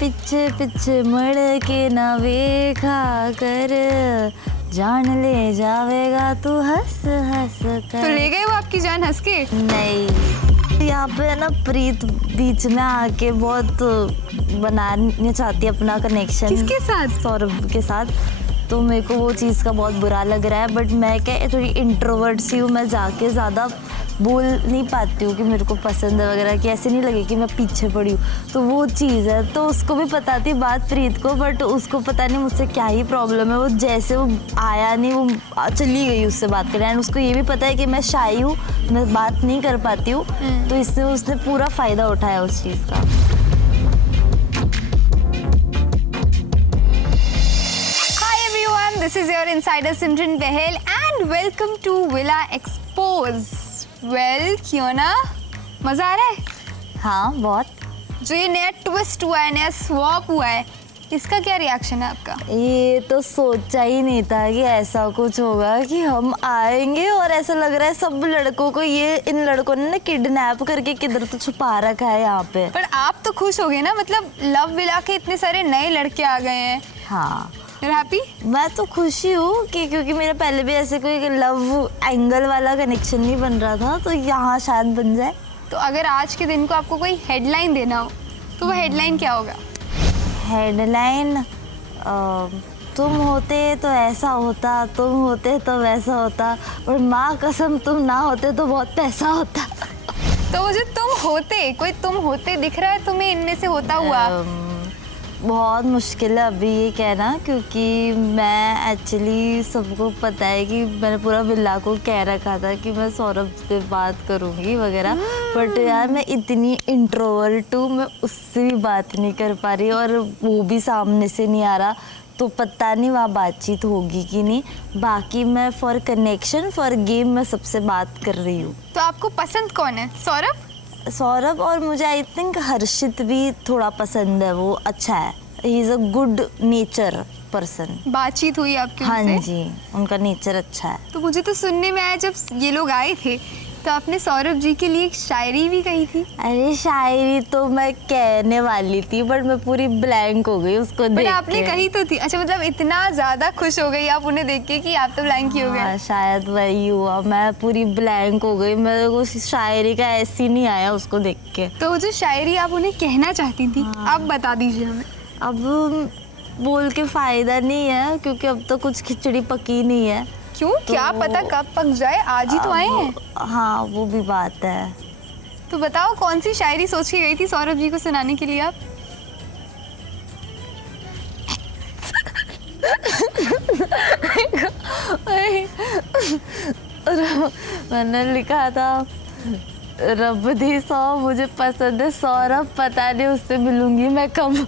पीछे पीछे मुड़ के ना देखा कर, जान ले जावेगा तू हंस हंस कर। तो ले गए वो आपकी जान हंस के? नहीं, यहाँ पे ना प्रीत बीच में आके बहुत बनाने चाहती है अपना कनेक्शन। किसके साथ? सौरभ के साथ। तो मेरे को वो चीज़ का बहुत बुरा लग रहा है, बट मैं क्या थोड़ी इंट्रोवर्ट सी हूँ, मैं जाके ज़्यादा बोल नहीं पाती हूँ कि मेरे को पसंद है वगैरह, कि ऐसे नहीं लगे कि मैं पीछे पड़ी हूँ। तो वो चीज़ है, तो उसको भी पता थी बात प्रीत को, बट उसको पता नहीं मुझसे क्या ही प्रॉब्लम है। वो जैसे वो आया नहीं, वो चली गई उससे बात करने। एंड उसको ये भी पता है कि मैं शाई हूँ, मैं बात नहीं कर पाती हूँ, तो इससे उसने पूरा फ़ायदा उठाया उस चीज़ का। This is your insider Simran Bahel and welcome to Villa Expose. Well, क्यों ना? मजा आ रहा है? हाँ, बहुत। जो ये नया ट्विस्ट हुआ है, नया स्वैप हुआ है, इसका क्या रिएक्शन है आपका? ये तो सोचा ही नहीं था कि ऐसा कुछ होगा, कि हम आएंगे और ऐसा लग रहा है सब लड़कों को इन लड़कों ने ना किडनैप करके किधर तो छुपा रखा है यहाँ पे। पर आप तो खुश हो गए ना, मतलब लव विला के इतने सारे नए लड़के आ गए हैं। हाँ, हैप्पी? मैं तो खुशी हूँ कि क्योंकि मेरा पहले भी ऐसे कोई लव एंगल वाला कनेक्शन नहीं बन रहा था, तो यहाँ शायद बन जाए। तो अगर आज के दिन को आपको कोई हेडलाइन देना हो तो वो हेडलाइन क्या होगा? हेडलाइन तुम होते तो ऐसा होता, तुम होते तो वैसा होता, और माँ कसम तुम ना होते तो बहुत पैसा होता। तो वो जो तुम होते, कोई तुम होते दिख रहा है तुम्हें इनमें से होता हुआ? बहुत मुश्किल है अभी ये कहना, क्योंकि मैं एक्चुअली सबको पता है कि मैंने पूरा विला को कह रखा था कि मैं सौरभ से बात करूँगी वगैरह, बट यार मैं इतनी इंट्रोवर्ट हूँ, मैं उससे भी बात नहीं कर पा रही, और वो भी सामने से नहीं आ रहा, तो पता नहीं वहाँ बातचीत होगी कि नहीं। बाकी मैं फॉर कनेक्शन, फॉर गेम मैं सबसे बात कर रही हूँ। तो आपको पसंद कौन है? सौरभ, और मुझे आई थिंक हर्षित भी थोड़ा पसंद है, वो अच्छा है, he is a good nature person. बातचीत हुई आपकी हाँ उनसे? जी, उनका नेचर अच्छा है। तो मुझे तो सुनने में आया जब ये लोग आए थे तो आपने सौरभ जी के लिए एक शायरी भी कही थी। अरे शायरी तो मैं कहने वाली थी, बट मैं पूरी ब्लैंक हो गई उसको देख के। आपने कही तो थी। अच्छा, मतलब इतना ज्यादा खुश हो गई आप उन्हें देख के कि आप तो ब्लैंक ही हो गए। हाँ, शायद वही हुआ, मैं पूरी ब्लैंक हो गई, मेरे को शायरी का ऐसे ही नहीं आया उसको देख के। तो जो शायरी आप उन्हें कहना चाहती थी, आप बता दीजिए हमें। अब बोल के फायदा नहीं है, क्योंकि अब तो कुछ खिचड़ी पकी नहीं है। क्यों? तो क्या पता कब पक जाए, आज ही तो आए हैं। हाँ, वो भी बात है। तो बताओ कौन सी शायरी सोच के गई थी सौरभ जी को सुनाने के लिए आप? मैंने लिखा था, रब दी सौ मुझे पसंद है सौरभ, पता नहीं उससे मिलूंगी मैं कब।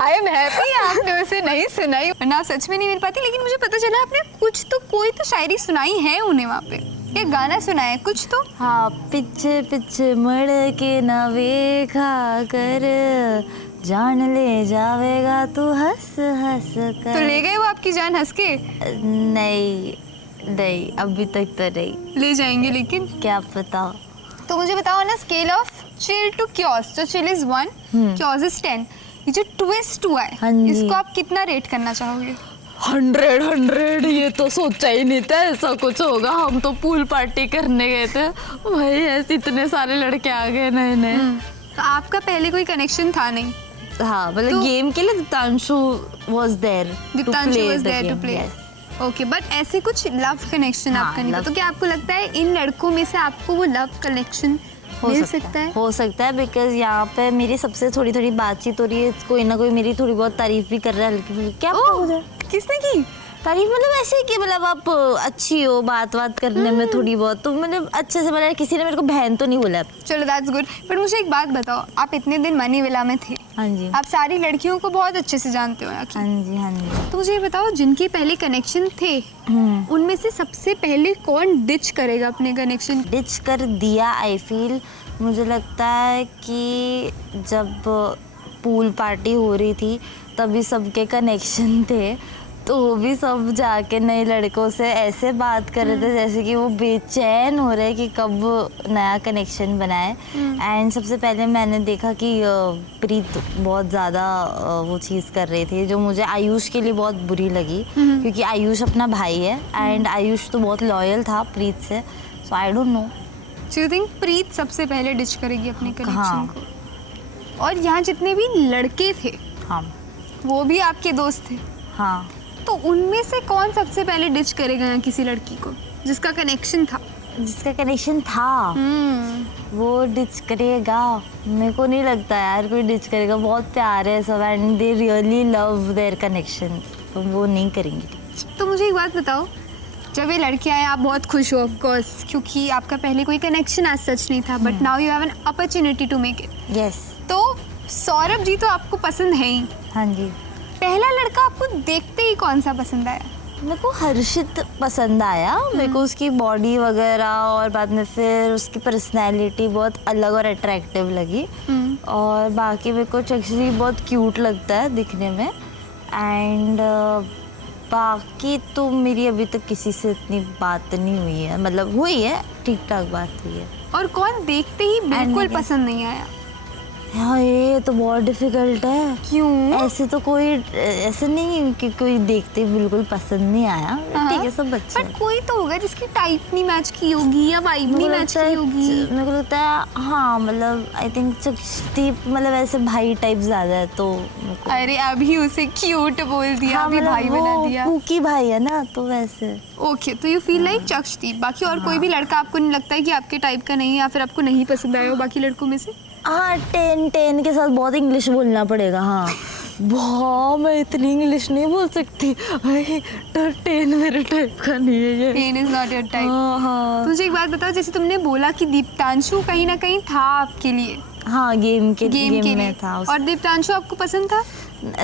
आई एम हैप्पी आपने उसे नहीं सुनाई, वरना सच में नहीं मिल पाती। लेकिन मुझे पता चला आपने कुछ तो कोई तो शायरी सुनाई है उन्हें वहाँ पे, एक गाना सुनाया है कुछ तो। हाँ, पीछे पीछे मुड़ के ना देखा कर, जान ले जावेगा तू हंस हंस कर। तो ले गए वो आपकी जान हंस के? नहीं नहीं, अभी तक तो नहीं। ले जाएंगे लेकिन क्या पता। तो मुझे बताओ ना, scale of chill to chaos, तो चिल इज 1, क्योस इज 10, ये जो ट्विस्ट हुआ है, इसको आप कितना रेट करना चाहोगे? 100 ये तो सोचा ही नहीं था ऐसा कुछ होगा। हम तो पूल पार्टी करने गए थे, वही ऐसे इतने सारे लड़के आ गए नए नए। तो आपका पहले कोई कनेक्शन था नहीं? हाँ, मतलब गेम के लिए Deeptanshu was there to play. Okay, but ऐसे कुछ लव कनेक्शन आपका नहीं था, तो क्या आपको लगता है इन लड़कों में से आपको वो लव कनेक्शन मिल सकता है? हो सकता है, बिकॉज यहाँ पे मेरी सबसे थोड़ी थोड़ी बातचीत हो रही है, कोई ना कोई मेरी थोड़ी बहुत तारीफ भी कर रहा है हल्की फुल्की। क्या मुझे किसने की तारीफ? मतलब ऐसे कि मतलब आप अच्छी हो, बात करने में थोड़ी बहुत, तो मतलब अच्छे से, मतलब किसी ने मेरे को बहन तो नहीं बोला। चलो दैट्स गुड। बट मुझे एक बात बताओ, आप इतने दिन मनी विला में थे, हाँ जी, आप सारी लड़कियों को बहुत अच्छे से जानते हो। हाँ जी, हाँ जी। तो मुझे ये बताओ, जिनके पहले कनेक्शन थे उनमें से सबसे पहले कौन डिच करेगा अपने कनेक्शन? डिच कर दिया आई फील। मुझे लगता है कि जब पूल पार्टी हो रही थी तभी सबके कनेक्शन थे, तो वो भी सब जाके नए लड़कों से ऐसे बात कर रहे थे जैसे कि वो बेचैन हो रहे कि कब नया कनेक्शन बनाए। एंड सबसे पहले मैंने देखा कि प्रीत बहुत ज़्यादा वो चीज़ कर रही थी जो मुझे आयुष के लिए बहुत बुरी लगी, क्योंकि आयुष अपना भाई है एंड आयुष तो बहुत लॉयल था प्रीत से। So I don't know. So you think Preet सबसे पहले डिच करेगी अपने कनेक्शन हाँ। को? और यहाँ जितने भी लड़के थे हाँ वो भी आपके दोस्त थे, हाँ। तो उनमें से कौन सबसे पहले डिच करेगा यहाँ किसी लड़की को जिसका कनेक्शन था? जिसका कनेक्शन था वो डिच करेगा। मेरे को नहीं लगता यार कोई डिच करेगा, बहुत प्यार है सब and they really love there connection, तो वो नहीं करेंगे। तो मुझे एक बात बताओ, जब ये लड़के आए आप बहुत खुश हो ऑफ कोर्स, क्योंकि आपका पहले कोई कनेक्शन आज सच नहीं था, but now you have an opportunity to make it. Yes. तो सौरभ जी तो आपको पसंद है ही, हाँ जी। पहला लड़का आपको देखते ही कौन सा पसंद आया? मेरे को हर्षित पसंद आया। मेरे को उसकी बॉडी वगैरह और बाद में फिर उसकी पर्सनैलिटी बहुत अलग और अट्रैक्टिव लगी। और बाकी मेरे को एक्चुअली बहुत क्यूट लगता है दिखने में। एंड बाकी तो मेरी अभी तक किसी से इतनी बात नहीं हुई है, मतलब हुई है, ठीक ठाक बात हुई है। और कौन देखते ही बिल्कुल And- पसंद नहीं आया? हाँ ये तो बहुत डिफिकल्ट है। क्यों? ऐसे तो कोई ऐसे नहीं कि कोई देखते ही बिल्कुल पसंद नहीं आया, ठीक है सब बच्चे। बट कोई तो होगा जिसकी टाइप नहीं मैच की होगी या वाइब नहीं मैच की होगी। मेरे को लगता है हाँ, मतलब आई थिंक चक्षदीप मतलब ऐसे भाई टाइप ज्यादा है तो मेरे को। अरे अभी उसे क्यूट बोल दिया, हाँ, अभी मतलब भाई बना वो दिया। पूकी भाई है ना तो वैसे। ओके, तो यू फील लाइक चक्षदीप। बाकी और कोई भी लड़का आपको नहीं लगता है कि आपके टाइप का नहीं है या फिर आपको नहीं पसंद आया हो बाकी लड़कों में से? हाँ 10 के साथ बहुत इंग्लिश बोलना पड़ेगा। हाँ बहुत, मैं इतनी इंग्लिश नहीं बोल सकती भाई, तो 10 मेरे टाइप का नहीं है ये। 10 is not your type। हाँ हाँ मुझे एक बात बताओ, जैसे तुमने बोला कि दीप्तांशु कहीं ना कहीं था आपके लिए, हाँ गेम के गेम के में लिए, था और दीप्तांशु आपको पसंद था?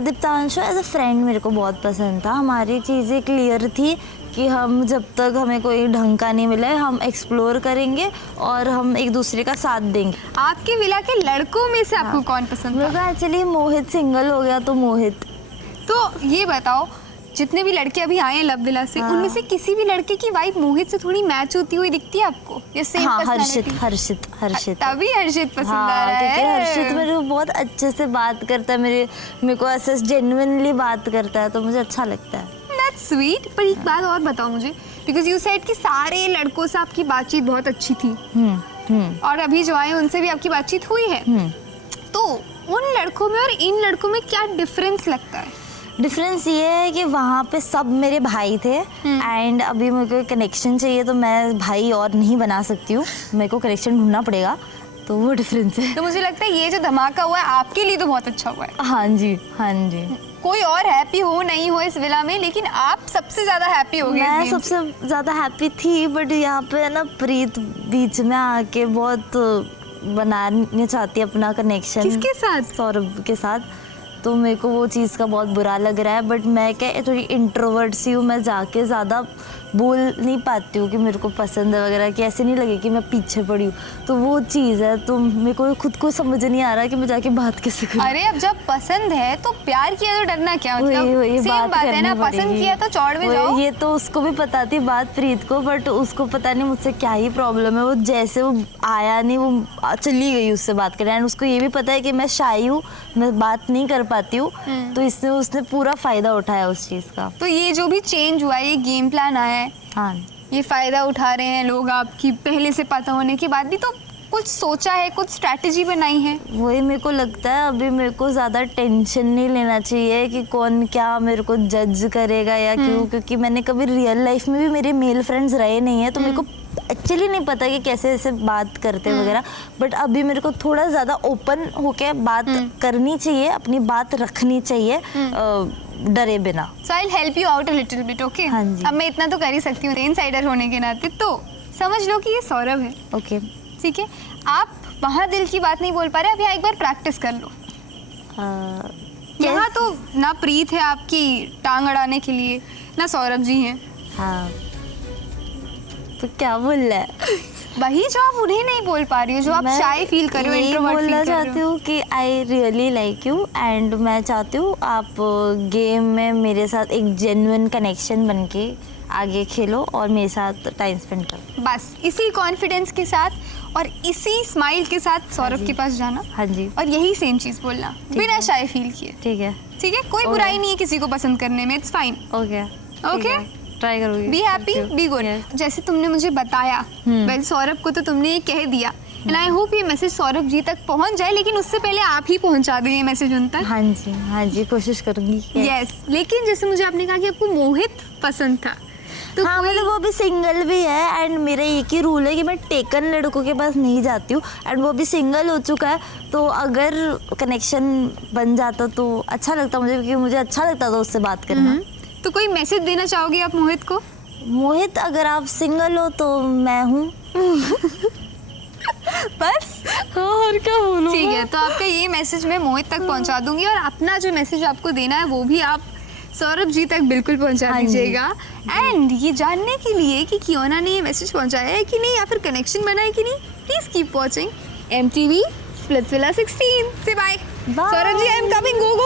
दीप्तांशु एज अ फ्रेंड मेरे को बहुत पसंद था। हमारी चीज़ें क्लियर थी कि हम जब तक हमें कोई ढंग का नहीं मिले हम एक्सप्लोर करेंगे और हम एक दूसरे का साथ देंगे। आपके विला के लड़कों में से आपको कौन पसंद मेरे था? को एक्चुअली मोहित सिंगल हो गया तो मोहित। तो ये बताओ, जितने भी लड़के अभी आए हैं लव विला से, हाँ। उनमें से किसी भी लड़के की वाइफ मोहित से थोड़ी मैच होती हुई दिखती है आपको या सेम हाँ पर्सनालिटी? हर्षित तभी हर्षित पसंद आ हाँ, रहा क्योंकि है। हर्षित मेरे को बहुत अच्छे से बात करता है, मेरे को ऐसे जेन्युइनली बात करता है तो मुझे अच्छा लगता है। That's sweet। पर एक बात और बताओ मुझे, बिकॉज यू सेड कि सारे लड़कों से आपकी बातचीत बहुत अच्छी थी और अभी जो आए उनसे भी आपकी बातचीत हुई है, तो उन लड़कों में और इन लड़कों में क्या डिफरेंस लगता है? डिफरेंस ये है कि वहाँ पे सब मेरे भाई थे एंड अभी मेरे को कनेक्शन चाहिए तो मैं भाई और नहीं बना सकती हूँ, मेरे को कनेक्शन ढूंढना पड़ेगा, तो वो डिफरेंस है। तो मुझे लगता है ये जो धमाका हुआ है आपके लिए तो बहुत अच्छा हुआ है। हाँ जी हाँ जी। कोई और हैप्पी हो नहीं हो इस विला में, लेकिन आप सबसे ज्यादा हैप्पी हो गए इस मैं गेम से। सबसे ज़्यादा हैप्पी थी, बट यहाँ पे है ना प्रीत बीच में आके बहुत बनाने चाहती है अपना कनेक्शन। किसके साथ? सौरभ के साथ। तो मेरे को वो चीज़ का बहुत बुरा लग रहा है, बट मैं क्या थोड़ी इंट्रोवर्ट सी हूँ, मैं जाके ज़्यादा बोल नहीं पाती हूँ कि मेरे को पसंद है वगैरह, कि ऐसे नहीं लगे कि मैं पीछे पड़ी हूँ, तो वो चीज़ है। तो मेरे को खुद को समझ नहीं आ रहा कि मैं जाके बात कैसे करूँ। अरे अब जब पसंद है तो प्यार किया तो डरना क्या, मतलब वही सेम बात है ना, करनी पसंद पड़ेगी। किया तो चौड़ में जाओ। ये तो उसको भी पता थी बात प्रीत को, बट उसको पता नहीं मुझसे क्या ही प्रॉब्लम है, वो जैसे वो आया नहीं वो चली गई उससे बात करने। एंड उसको ये भी पता है कि मैं शाई हूँ, मैं बात नहीं कर पाती हूँ, तो इसने उसने पूरा फायदा उठाया उस चीज़ का। तो ये जो भी चेंज हुआ है, ये गेम प्लान आया है, हाँ ये फायदा उठा रहे हैं लोग आपकी पहले से पता होने के बाद भी, तो कुछ सोचा है, कुछ स्ट्रैटेजी बनाई है? वही मेरे को लगता है अभी मेरे को ज़्यादा टेंशन नहीं लेना चाहिए कि कौन क्या मेरे को जज करेगा या क्यों, क्योंकि मैंने कभी रियल लाइफ में भी मेरे मेल फ्रेंड्स रहे नहीं है, तो मेरे को एक्चुअली नहीं पता कि कैसे ऐसे बात करते वगैरह। बट अभी मेरे को थोड़ा ज़्यादा ओपन होके बात करनी चाहिए, अपनी बात रखनी चाहिए डरे बिना। So I will help you out a little bit, okay? हाँ जी। अब मैं इतना तो कर ही सकती हूँ इनसाइडर होने के नाते, तो समझ लो कि ये सौरभ है, ओके ठीक है? आप वहाँ दिल की बात नहीं बोल पा रहे, अब यहाँ एक बार प्रैक्टिस कर लो। यहाँ तो ना प्रीत है आपकी टांग अड़ाने के लिए, ना सौरभ जी हैं। हाँ तो क्या बोल रहा है? वही जो आप उन्हें नहीं बोल पा रही हो, जो आप मैं शाय फील कर रहे हो, यही इंट्रोवर्ट फील बोलना कर रहे चाहती हो। हूँ कि I really like you and मैं चाहती हूँ आप गेम में मेरे साथ एक जेन्युइन कनेक्शन बन के आगे खेलो और मेरे साथ टाइम स्पेंड करो। बस इसी कॉन्फिडेंस के साथ और इसी स्माइल के साथ सौरभ जी। के पास जाना हाँ जी, और यही सेम चीज़ बोलना बिना है। शाय फील किए। ठीक है, ठीक है, कोई Okay. बुराई नहीं है किसी को पसंद करने में, it's fine. Okay Okay? Try करूँगी। Be happy, be good. जैसे तुमने मुझे बताया, वेल सौरभ को तो तुमने ये कह दिया एंड आई होप ये मैसेज सौरभ जी तक पहुंच जाए, लेकिन उससे पहले आप ही पहुंचा दें ये मैसेज उन तक। हाँ जी कोशिश करूँगी। यस, लेकिन जैसे मुझे आपने कहा कि आपको मोहित पसंद था, तो हाँ कोई- मतलब वो भी सिंगल भी है एंड मेरा एक ही रूल है कि मैं टेकन लड़कों के पास नहीं जाती हूँ एंड वो भी सिंगल हो चुका है, तो अगर कनेक्शन बन जाता तो अच्छा लगता मुझे, क्योंकि मुझे अच्छा लगता था उससे बात करना। तो कोई मैसेज देना चाहोगे आप मोहित को? मोहित अगर आप सिंगल हो तो मैं हूँ। बस और क्या बोलूँ? ठीक है, तो आपका ये मैसेज मैं मोहित तक पहुंचा दूंगी और अपना जो मैसेज आपको देना है वो भी आप सौरभ जी तक बिल्कुल पहुंचा हाँ जी। दीजिएगा। एंड ये जानने के लिए कि कियोना ने ये मैसेज पहुंचाया है कि नहीं या फिर कनेक्शन बना है कि नहीं, please keep watching MTV Splitsvilla 16 से bye. Bye. Saurabh ji I am coming, go go